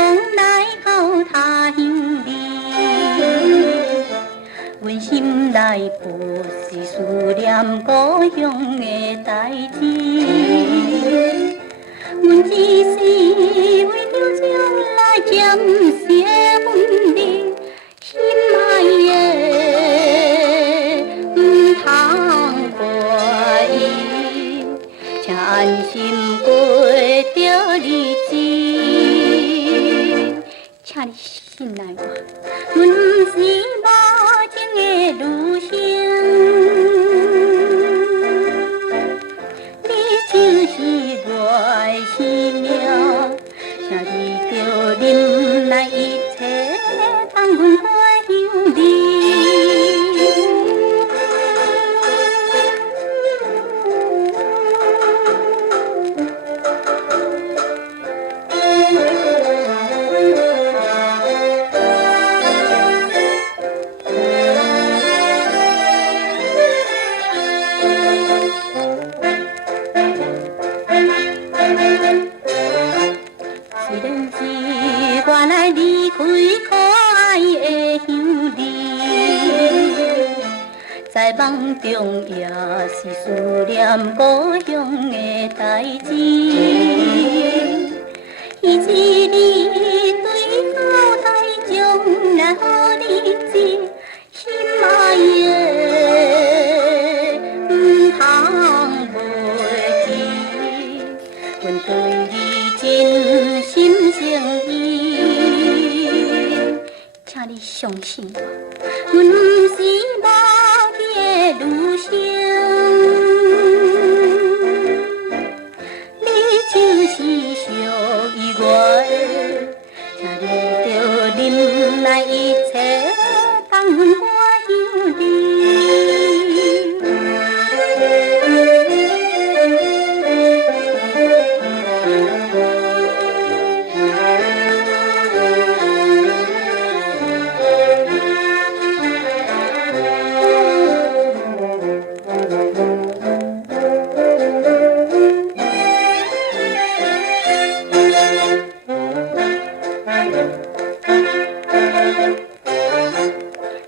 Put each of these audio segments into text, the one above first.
将来到他乡里，阮心内不是思念故乡的代志，阮只是为着将来暂时的分离，心爱的唔通怪伊，请安心过着日子，请你信赖我，阮唔是无情的女性，你就是我的生命，请你着忍耐一切，当阮过乡里。虽然是我来离开可爱的乡里，在梦中也是思念故乡的代志。以前你对交代将来好日子，心爱的唔通袂记，阮对你真心诚意，请你相信我，阮不是无义的女性，你就是属于我的，请你着忍耐一切，当阮过乡里。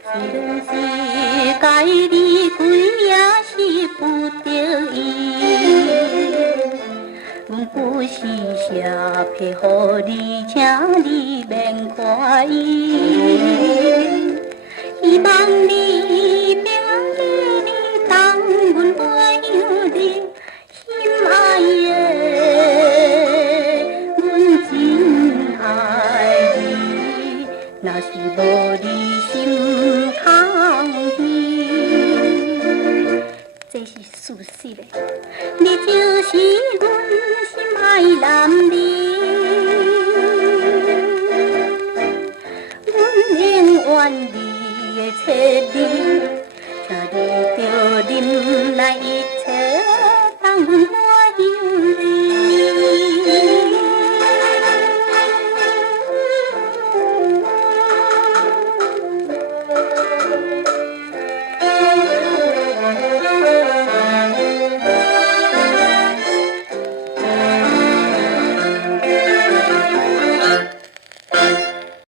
虽然是该离开，也是不得已。阮不是写批予你，请你免怀疑。希望你平安喜利，当阮过乡里，心爱的，阮真爱你。若是无你心空虚，这是事实的，你就是阮心爱男儿，阮永远你的妻儿，请你着忍耐一